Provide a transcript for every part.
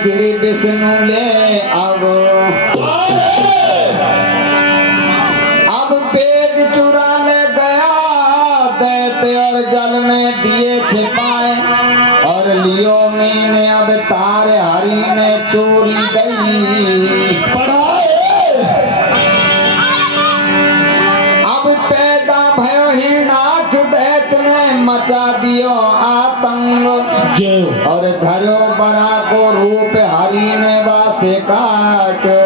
श्री विष्णु ले अब पेट चुरा ले गया दैत्य और जल में दिए छिपाए और लियो मैंने अब तार हरि ने चोरी गई अब पैदा भयो हिरणाक्ष दैत्य ने मचा दियो आतंक और धरो बरा को रूप हरि ने वासे काटो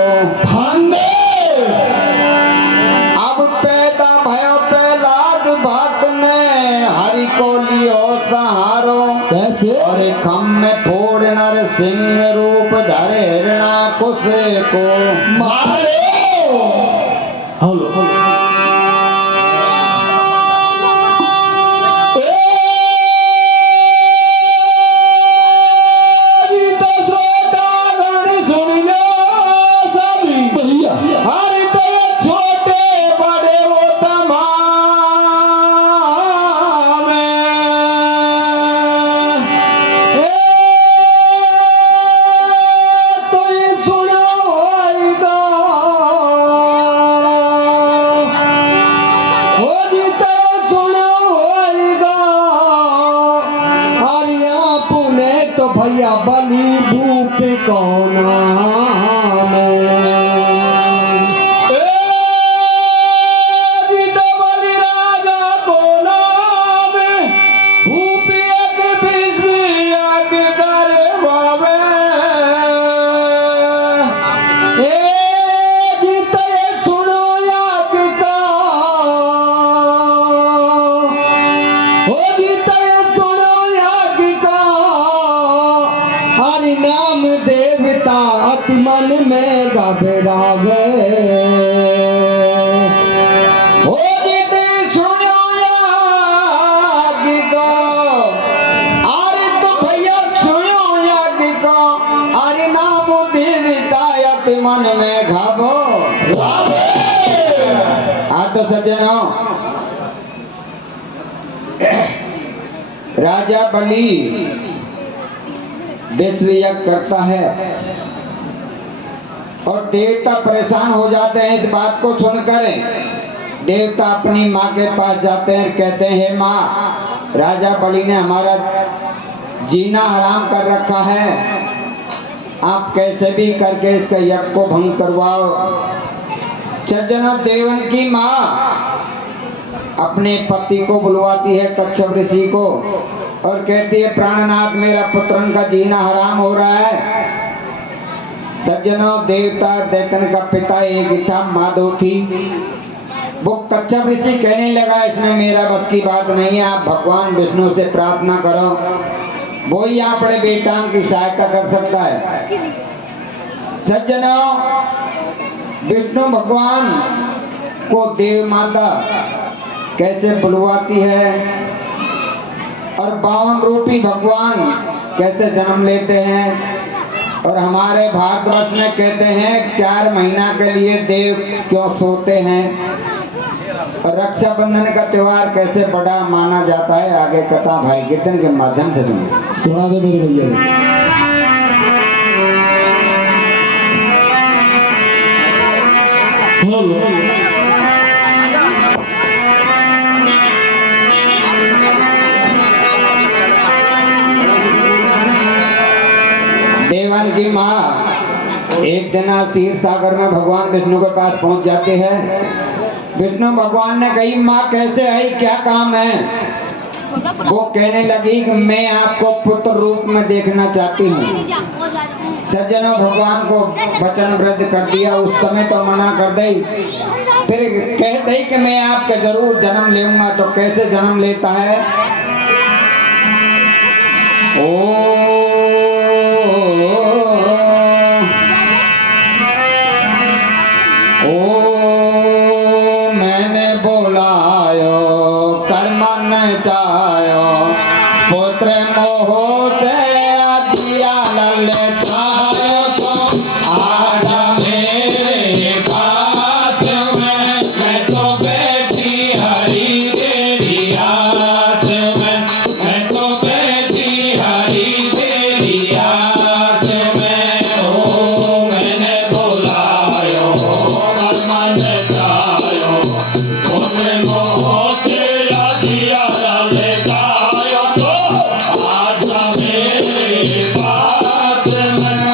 अब पैदा भयो प्रहलाद भक्त ने हरि को लियो सहारो कैसे और खम में फोड़ नर सिंह रूप धरे हिरणाकुश को मारो हेलो भैया बलि भूप कौन बलि राजा को नाम भूप एक विष्णु कर बाबे जीते सुनो याद का हो जीते सुनो याद का हरि नाम देवता अति मन में घबरावे हो जीते सुनो याद को अरे तो भैया सुनो याद को हरि नाम देवता अति मन में घबरावे तो सज्जनों राजा बलि विश्व यज्ञ करता है और देवता परेशान हो जाते हैं इस बात को सुनकर देवता अपनी माँ के पास जाते हैं कहते हैं माँ राजा बलि ने हमारा जीना हराम कर रखा है आप कैसे भी करके इसका यज्ञ को भंग करवाओ सज्जनों देवन की माँ अपने पति को बुलवाती है कच्छप ऋषि को और कहती है प्राणनाथ मेरा पुत्रन का जीना हराम हो रहा है सज्जनों देवता दैतन का पिता एक ही था माधव थी वो कच्छप ऋषि कहने लगा इसमें मेरा बस की बात नहीं है आप भगवान विष्णु से प्रार्थना करो वो ही यहाँ बड़े बेटा की सहायता कर सकता है सज्जनों विष्णु भगवान को देव माता कैसे बुलवाती है और 52 रूपी भगवान कैसे जन्म लेते हैं और हमारे भारतवर्ष में कहते हैं 4 महीना के लिए देव क्यों सोते हैं और रक्षाबंधन का त्योहार कैसे बड़ा माना जाता है आगे कथा भाई कीर्तन के माध्यम से सुना दे मेरे भैया कि माँ, एक दिन आप क्षीर सागर में भगवान विष्णु के पास पहुंच जाते हैं। विष्णु भगवान ने कही, माँ कैसे आई, क्या काम है? वो कहने लगी कि मैं आपको पुत्र रूप में देखना चाहती हूँ। सज्जनों, भगवान को वचन वृद्ध कर दिया, उस समय तो मना कर दी, फिर कह दी कि मैं आपका जरूर जन्म लूंगा। तो कैसे जन्म लेता है? मैंने बोलायो कर्मन चायो, पुत्र मोह से दिया ललचायो। तो आजा मेरे पास में, मैं तो बैठी हरी तेरी आस में, मैं तो बैठी हरी तेरी आस में। ओ मैंने बोलायो कर्मन चायो, पुत्र मोह से दिया ललचायो। तो आजा मेरे पास में।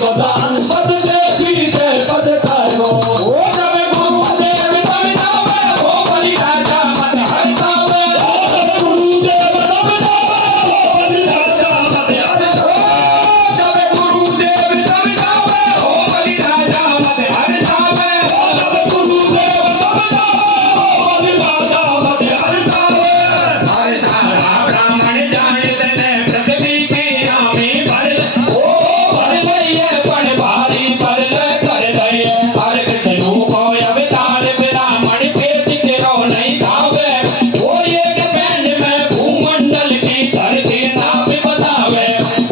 गोदान बदले पीछे पद करो ओ जब गुरुदेव समझावे हो बलि राजा मत हरसावे गुरुदेव समझावे हो बलि राजा मत हरसावे जब गुरुदेव समझावे हो बलि राजा मत हरसावे जब गुरुदेव समझावे हो बलि राजा मत हरसावे हर सारा ब्राह्मण जानते ने पृथ्वी की आमी भर ओ भर लइए पण भारी भर ले कर दइए हर विष्णु को अवतार ब्राह्मण पेट तेरो नहीं धावे ओ एक बैंड में भूमंडल की धरती नाम बतावे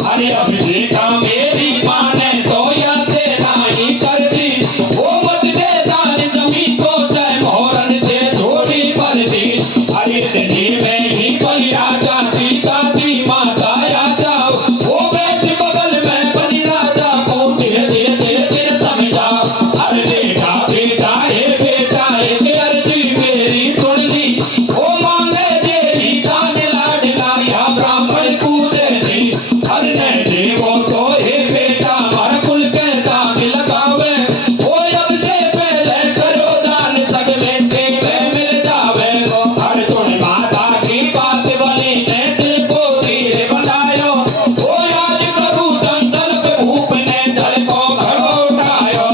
हरे अभिषेका मेरी माने तो या से नहीं कर दी ओ मत दे दान जमीन को जय मोहरन से थोड़ी भर दी हरे दिल्ली में ही बलि राजा पिता की माता आ जाओ ओ बेटी बगल में बलि राजा को धीरे धीरे धीरे धीरे समझाओ अरे बेटा बेटा हे बेटा एक अर्जी मेरी सुन ली ओ मांगे तेरी दान लाडला या ब्राह्मण को दे दी हर ने देवो तो हे बेटा हमारा कुल के दाग लगावे ओ अब से पहले करो दान सगले देवे मिल जावे हर सुन माता की बात बलि ने दिल को धीरे बनायो ओ आज करूं संकल्प भूप ने जल को घड़ो उठायो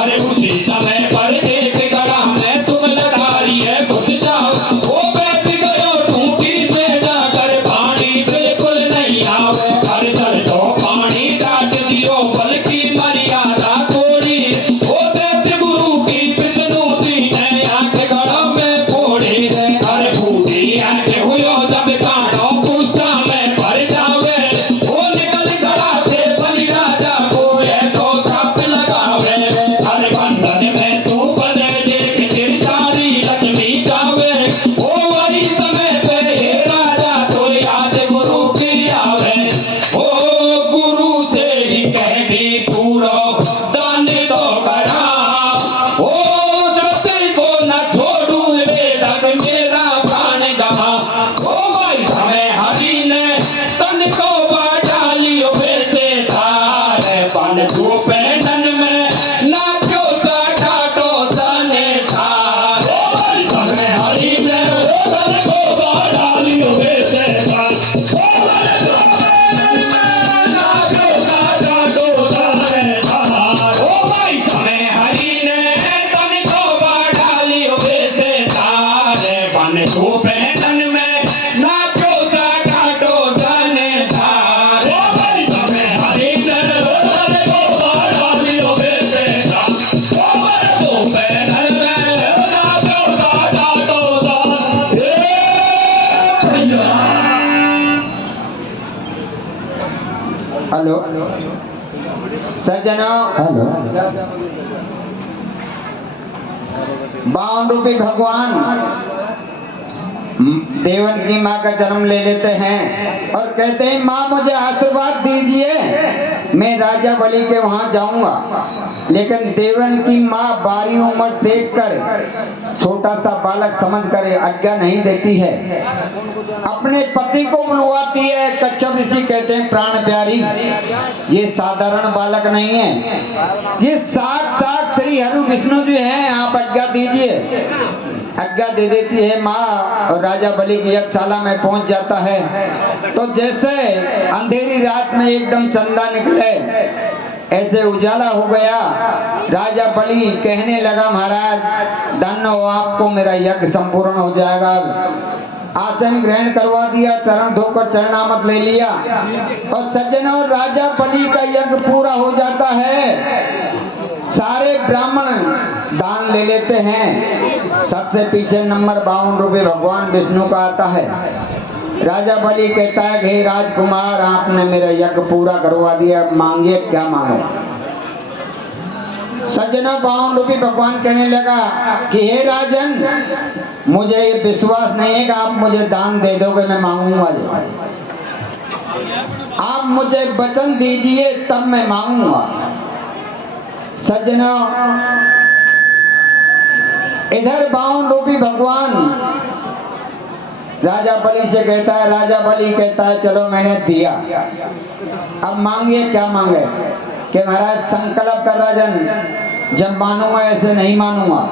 अरे उसी समय पर देख गड़ा में तुम लड़ाई है घुस जाओ ओ बैठ गयो टूटी में जाकर पानी बिल्कुल नहीं आवे हर जल तो पानी डाट दियो बल्कि मर्यादा तोड़ी ओ दैत्य गुरु की विष्णु जी ने आंख गड़ों में फोड़ी अरे फूटी आंख हुयो जब कानो गुस्सा में भर जावे ओ निकल गड़ा से बलि राजा को ऐसो साप लगावे अरे बंधन में तू बने देख तेरी सारी लक्ष्मी जावे ओ वही समय पे हे राजा तो याद गुरु की आवे ओ गुरु से ही कह दी पूरो दान तो करा ओ सत्य को न छोड़ू बेशक मेरा प्राण गवा ओ भाई समय हरि ने तन को बाटा लियो वैसे तार बन धूप नन में नाचो सा ठाटो सने सार ओ भाई समय हरि ने तन को बाटा लियो वैसे तार ओ बन धूप नन में नाचो सा ठाटो सने सार ओ भाई समय हरि ने तन को बाटा लियो वैसे तार बन धूप नन में नाचो सा ठाटो सने सार ओ भाई समय हरि ने तन को बाटा लियो वैसे तार ओ बन धूप नन में नाचो सा ठाटो सने भैया हेलो सज्जनों, हेलो 52 रूपी भगवान देवन की माँ का जन्म ले लेते हैं और कहते हैं माँ मुझे आशीर्वाद दीजिए, मैं राजा बलि के वहां जाऊंगा। लेकिन देवन की माँ बारी उम्र देखकर छोटा सा बालक समझकर आज्ञा नहीं देती है, अपने पति को बुलवाती है। कच्छप ऋषि कहते हैं प्राण प्यारी, ये साधारण बालक नहीं है, ये साक्षात श्री हरि विष्णु जी हैं, आप आज्ञा दीजिए। आज्ञा दे देती है माँ और राजा बलि की यज्ञशाला में पहुंच जाता है। तो जैसे अंधेरी रात में एकदम चंदा निकले ऐसे उजाला हो गया। राजा बलि कहने लगा महाराज धन्य हो आपको, मेरा यज्ञ संपूर्ण हो जाएगा। आसन ग्रहण करवा दिया, चरण धोकर चरणामत ले लिया और सज्जनों राजा बलि का यज्ञ पूरा हो जाता है। सारे ब्राह्मण दान ले लेते हैं। सबसे पीछे नंबर 52 रूपये भगवान विष्णु का आता है। राजा बलि कहता है हे राजकुमार आपने मेरा यज्ञ पूरा करवा दिया, मांगिए क्या मांगे। सज्जनों 52 रूपये भगवान कहने लगा कि हे राजन मुझे ये विश्वास नहीं है कि आप मुझे दान दे दोगे, मैं मांगूंगा जो। आप मुझे वचन दीजिए तब मैं मांगूंगा। सज्जनों इधर 52 रूपी भगवान राजा बलि से कहता है, राजा बलि कहता है चलो मैंने दिया, अब मांगिए क्या मांगे। कि महाराज संकल्प कर राजन, जब मानूंगा ऐसे नहीं मानूंगा,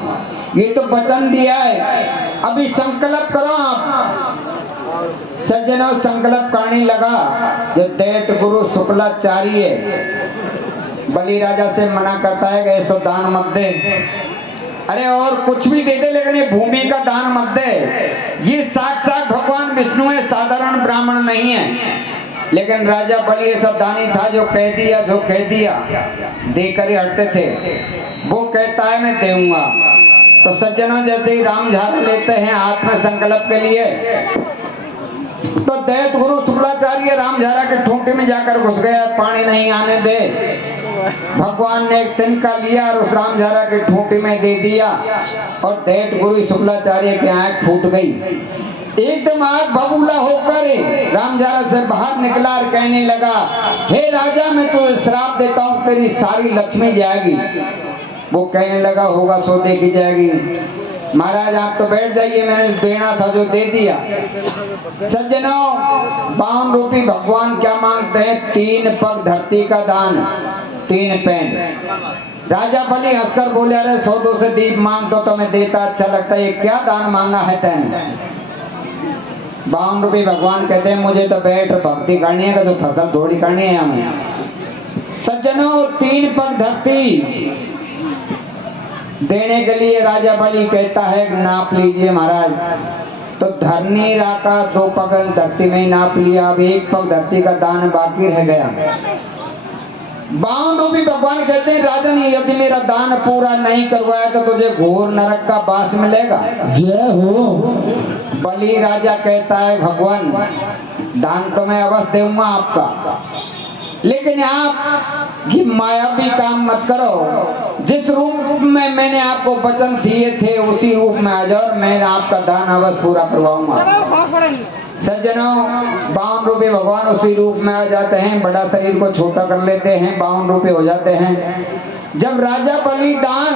ये तो वचन दिया है, अभी संकल्प करो आप। सज्जनों संकल्प करने लगा। जो दैत गुरु शुक्लाचार्य बलि राजा से मना करता है कि ऐसो दान मत दे, अरे और कुछ भी दे दे लेकिन ये भूमि का दान मत दे। ये साक्षात भगवान विष्णु है, साधारण ब्राह्मण नहीं है। लेकिन राजा बलि ऐसा दानी था जो कह दिया, जो कह दिया देकर ही हटते थे। वो कहता है मैं दूंगा। तो सज्जनों जैसे ही राम झारा लेते हैं आत्म संकल्प के लिए, तो दैत गुरु शुक्लाचार्य राम झारा के ठूंठे में जाकर घुस गया, पानी नहीं आने दे। भगवान ने एक तिनका लिया और उस राम झारा के ठूंठे में दे दिया और दैत गुरु शुक्लाचार्य की आंख फूट गई। एकदम आग बबूला होकर राम झारा से बाहर निकला और कहने लगा, हे राजा मैं तुझे श्राप देता हूँ, तेरी सारी लक्ष्मी जाएगी। वो कहने लगा होगा सो देखी जाएगी। महाराज आप तो बैठ जाइए, मैंने देना था जो दे दिया। सज्जनों 52 रूपी भगवान क्या मांगते हैं? 3 पग धरती का दान, 3 पैंट। राजा बलि हंसकर बोले, अरे 100 से दीप मांग तो मैं देता, अच्छा लगता है, ये क्या दान मांगा है तैने? 52 रूपी भगवान कहते हैं मुझे तो बैठ भक्ति करनी है, तो फसल थोड़ी करनी है हमें। सज्जनों 3 पग धरती देने के लिए राजा बलि कहता है नाप लीजिए महाराज। तो धरनी राका 2 पग धरती में ही नाप लिया, अब 1 पग धरती का दान बाकी रह गया। 52 रूपी भगवान कहते हैं राजन यदि मेरा दान पूरा नहीं करवाया तो तुझे घोर नरक का वास मिलेगा। जय हो। बलि राजा कहता है भगवान दान तो मैं अवश्य दूंगा आपका, लेकिन आप ये मायावी काम मत करो। जिस रूप में मैंने आपको वचन दिए थे उसी रूप में आ जाओ, मैं आपका दान अवश्य पूरा करवाऊंगा। सज्जनों 52 रूपी भगवान उसी रूप में आ जाते हैं, बड़ा शरीर को छोटा कर लेते हैं, 52 रूपी हो जाते हैं। जब राजा बलि दान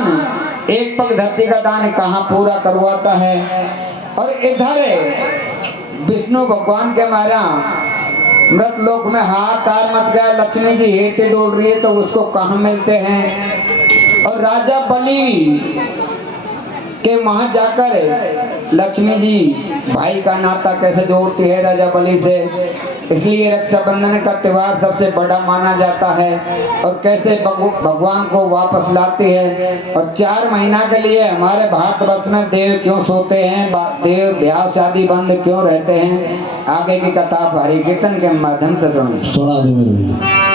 1 पग धरती का दान कहाँ पूरा करवाता है, और इधर विष्णु भगवान के मारा मृत लोक में हाहाकार मच गया, लक्ष्मी जी हेठे डोल रही है तो उसको कहाँ मिलते हैं। और राजा बलि के वहां जाकर लक्ष्मी जी भाई का नाता कैसे जोड़ती है राजा बलि से, इसलिए रक्षाबंधन का त्योहार सबसे बड़ा माना जाता है। और कैसे भगवान को वापस लाती है। और 4 महीना के लिए हमारे भारतवर्ष में देव क्यों सोते हैं, देव ब्याह शादी बंद क्यों रहते हैं, आगे की कथा हरि कीर्तन के माध्यम से सुना दे मेरे भैया।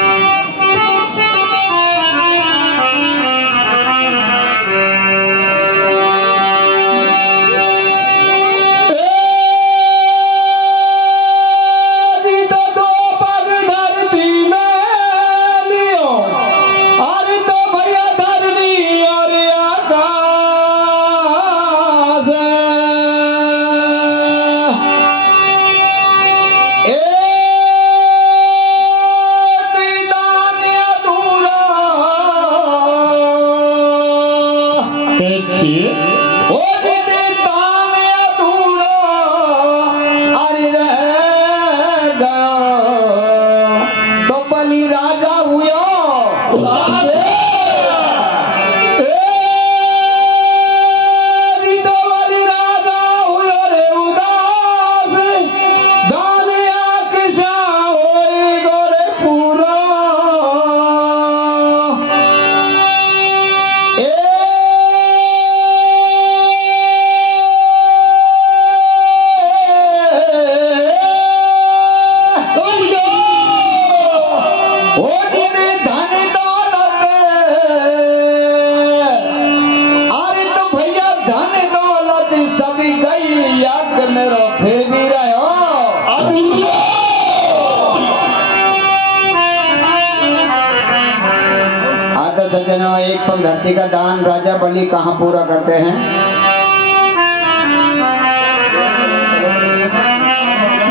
सज्जनों 1 पग धरती का दान राजा बलि कहाँ पूरा करते हैं?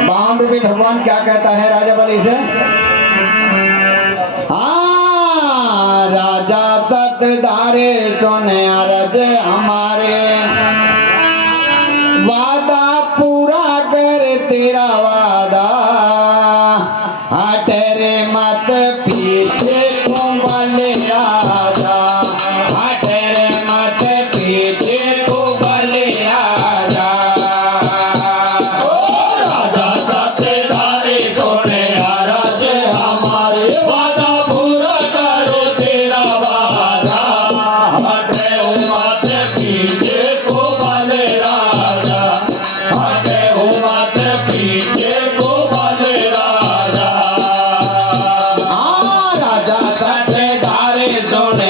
बाउंड भी भगवान क्या कहता है राजा बलि से? हाँ राजा सतधारे सुने अरज हमारे, वादा पूरा कर तेरा वादा, हटरे मत पीछे घूमन राजा तेरे माथे पीछे को बलि राजा ओ राजा सत्तेदारी सोने राज हमारे वादा पूरा करो तेरा वादा हटे हो मत पीछे को बले राजा हटे हो मत पीछे को बले राजा राजा सत्तेदारी सोने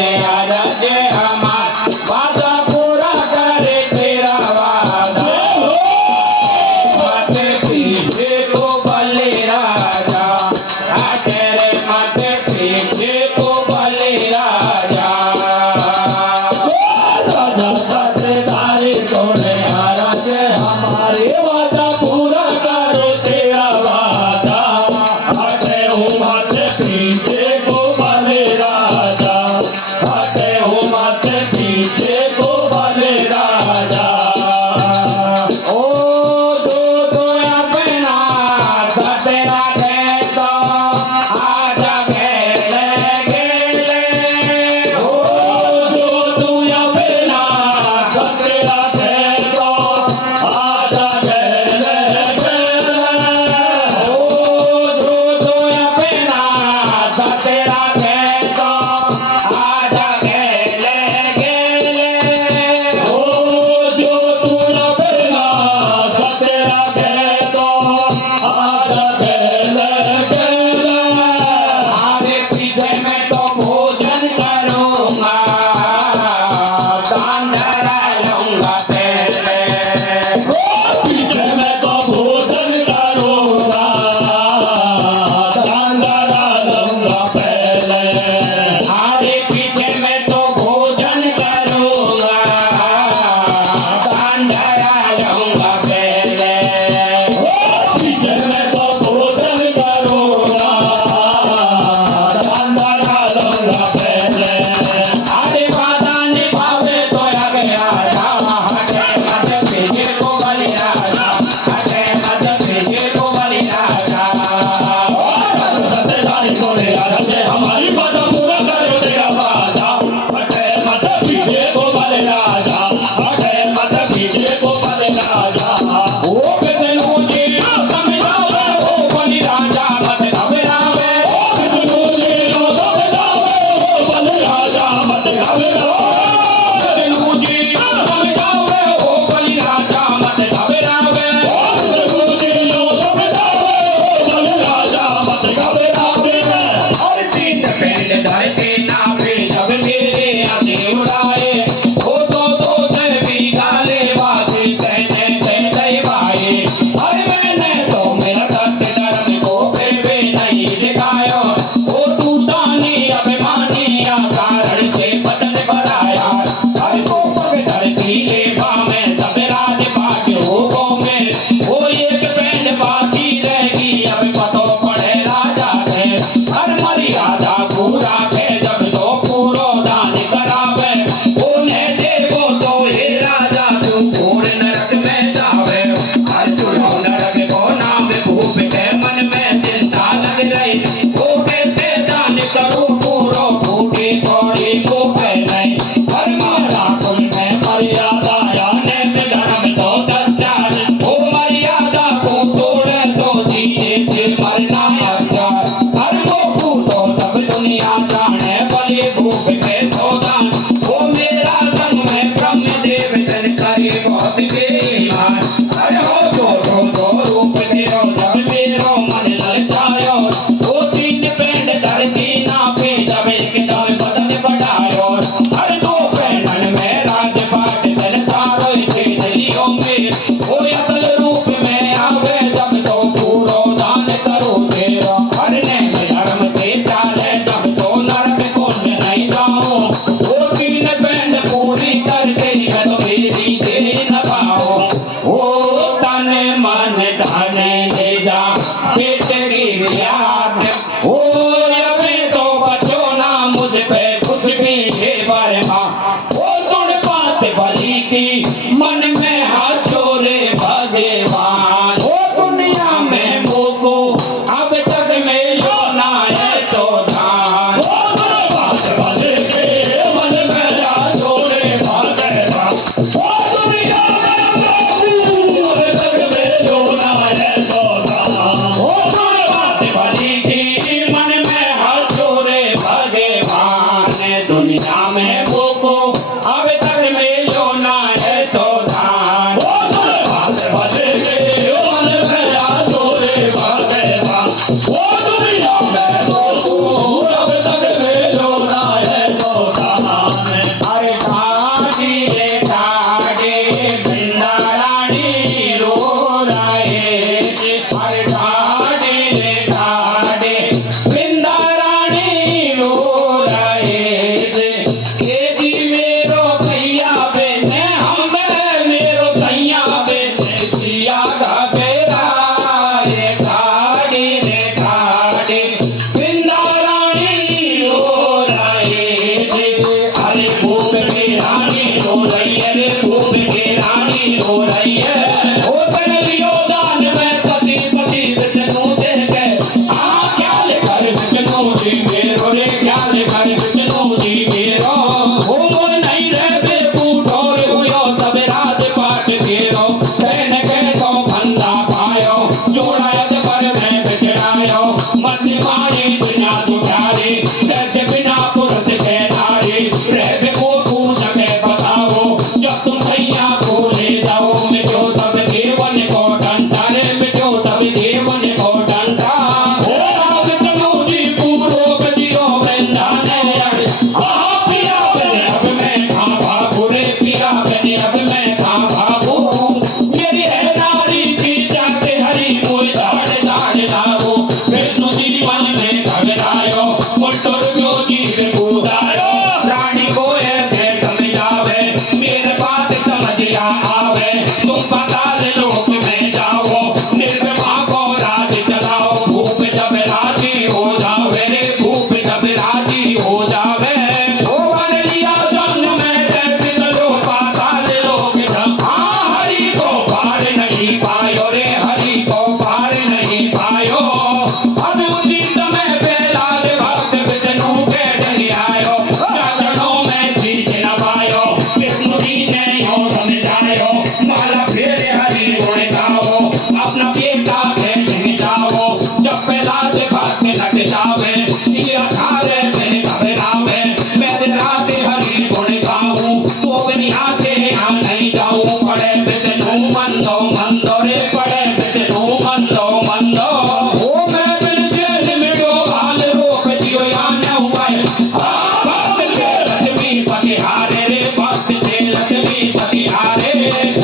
पतिहारे रे भक्त से लक्ष्मी पतिहारे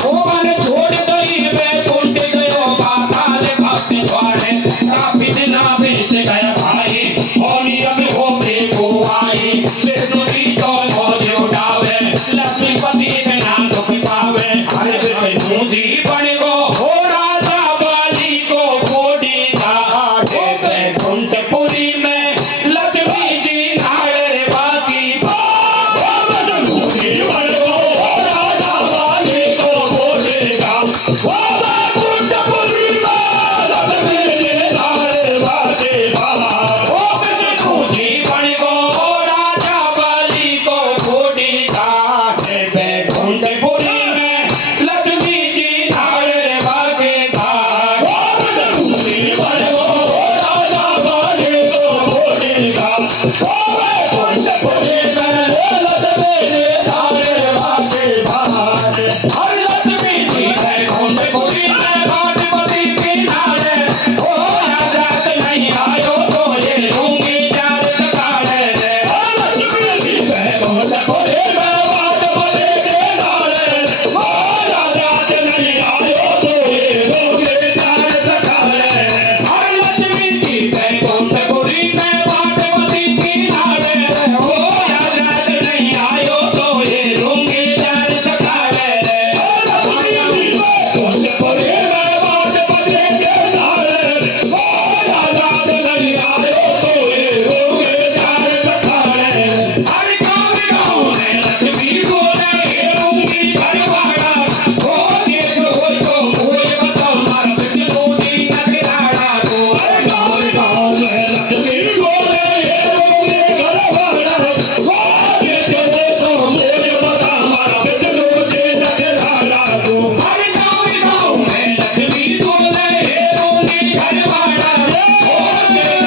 ओ मन छोड़ गई वैकुंठ गयो पाताल भक्त द्वारे काफी दिन बीत गया भाई होली अब हो को आई विष्णु जी तो मोज उठावे लक्ष्मीपति के नाम दुख पावे हरे विष्णु जी बन गो हो राजा बाली को कोडी घाटे वैकुंठपुरी में लक्ष्मी जी नायर बाकी विष्णु जी बन गो हो राजा बाली को कोडी घाटे वैकुंठपुरी में लक्ष्मी जी नायर बाकी ओ विष्णु जी बन गो हो राजा बाली को कोडी घाटे वैकुंठपुरी में लक्ष्मी जी नायर बाकी ओ विष्णु जी बन गो हो राजा बाली को कोडी घाटे ओ वैकुंठपुरी में लक्ष्मी जी नायर बाकी हर लक्ष्मी जी वैकुंठपुरी में पार्वती की नारे ओ रात नहीं आयो तो ये लूंगी चार सकाले लक्ष्मी जी वैकुंठपुरी में पार्वती की नारे ओ रात नहीं आयो तो ये लूंगी चार सकाले हर लक्ष्मी जी वैकुंठपुरी में पार्वती की नारे ओ रात नहीं आयो तो ये लूंगी चार सकाले लक्ष्मी जी वैकुंठपुरी में पार्वती के नारे ओ रात नहीं आयो तो ये लूंगी चार सकाले हर गाँव में लक्ष्मी बोले ये लूंगी घरवाड़ा ओ देखो तो मुझे बताओ मारा विष्णु जी नगराड़ा को हर गाँव में लक्ष्मी बोले ये लूंगी घरवाड़ा ओ देखो तो मुझे बताओ मारा विष्णु जी नगराड़ा को हर गाँव में लक्ष्मी बोले ये लूंगी घरवाड़ा ओ देखो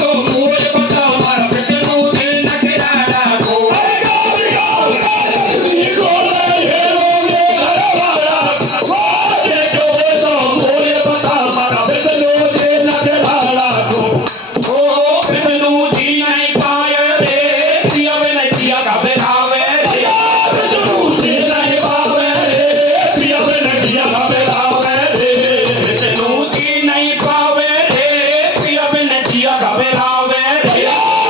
तो मुझे बताओ मारा विष्णु जी नगराड़ा को हर गाँव में लक्ष्मी बोले ये लूंगी घरवाड़ा ओ देखो तो मुझे बताओ मारा विष्णु जी नगराड़ा को ओ विष्णु जी नहीं पाए रे प्रिय बिन प्रिय घबरावे रे विष्णु जी नहीं पावे रे प्रिय बिन प्रिय घबरावे रे विष्णु जी नहीं पावे रे प्रिय बिन प्रिय घबरावे रे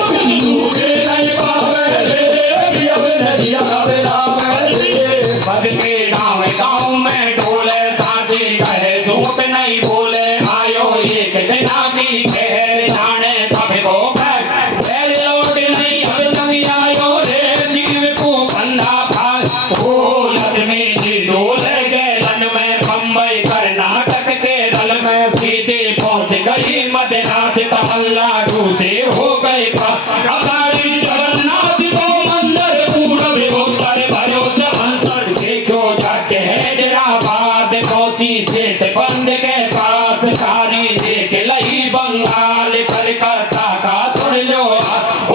विष्णु जी नहीं पावे रे प्रिय बिन प्रिय घबरावे रे भगते गाँव में ढोले साथी कहे झूठ नहीं बोले आयो एक दिना की खेल जाने कब को पहले लौट नहीं अब नहीं आयो रे जीव को बंधा था ओ लक्ष्मी जी डोले गए रण में बम्बई कर्नाटक के रल में सीधे पहुंच गई मद्रास तमिलनाडु से हो गए अगाड़ी जगन्नाथ को मंदिर पूर्व उत्तर भरोसा अंतर देखो जाके हैदराबाद पहुंची सेठ बंद के पास सारी देख लई बंगाल कलकत्ता का सुन लो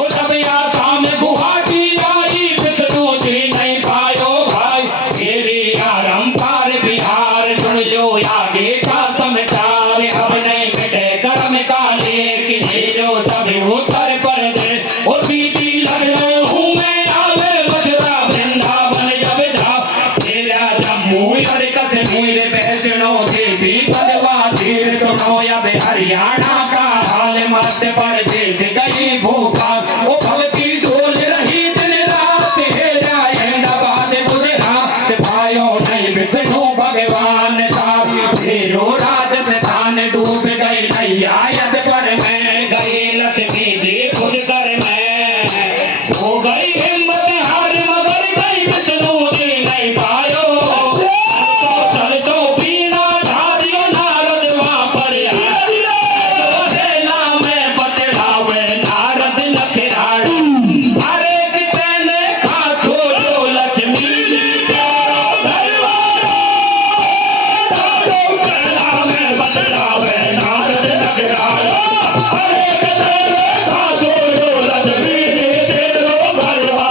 ओ जब आसाम गुवाहाटी आई विष्णु जी नहीं पायो भाई तेरी आरम पार बिहार सुन लो आगे का समाचार अब नहीं मिटे कर्म का लेकिन ये जो सब उत्तर प्रदेश ओ सीधी लग रहे हूँ मैं आवे मथुरा वृंदावन जब जाओ तेरा जम्मू और कश्मीर वैष्णो देवी बलवा धीर सुनो अब हरियाणा का हाल मध्य प्रदेश गई भूखा ओ भगती डोल रही दिन रात हे जाए अहमदाबाद गुजरात भाइयों नहीं विष्णु भगवान साहब फेरो राजस्थान डूब गई नैया यद पर मैं गई लक्ष्मी जी खुद कर मैं हो गई हिम्मत हार मगर गई विष्णु जी नहीं पायो चल तो बीना धारियो नारद वहाँ पर हेला में बतलावे नारद नखराड़ा अरे कितने खा छोड़ो लक्ष्मी जी प्यारो घरवाड़ा तारो हेला में बतलावे नारद नखराड़ा अरे कितने खा छोड़ो लक्ष्मी जी तेरो घरवाड़ा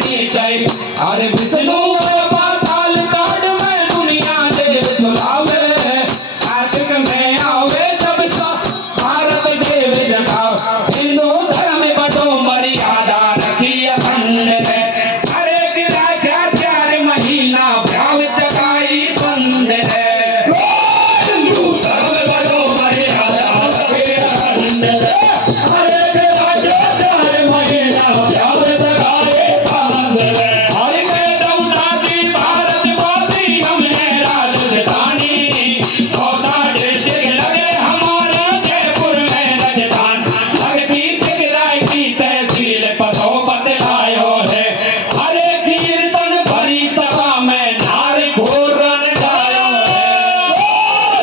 रहनी चाहिए। अरे विष्णु के पाताल काट में दुनिया देव सुलावे, कार्तिक में आवे जब सा भारत देव जगाओ। हिंदू धर्म बड़ो मर्यादा रखी अखंड है, हरे की राजा 4 महीना भ्याव सगाई बंद है। हिंदू धर्म बड़ो मर्यादा रखी अखंड है, हरे की राजा 4 महीना भ्याव सगाई बंद है। हरि में दौलाती भारत वासी हम हैं राजधानी, 14 डिस्ट्रिक्ट लगे हमारे जयपुर में राजधान। लगती सिगराय की तहसील पदों बदलायो है, हरे कीर्तन भरी सभा में नार घोरन गायो है।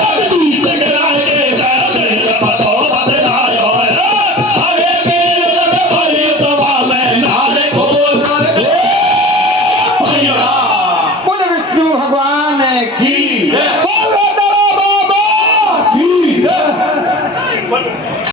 लगती सिगराय की तहसील पदों बदलायो है, हरे कीर्तन भरी सभा में नार घोरन गायो है। बोले विष्णु भगवान की बोलो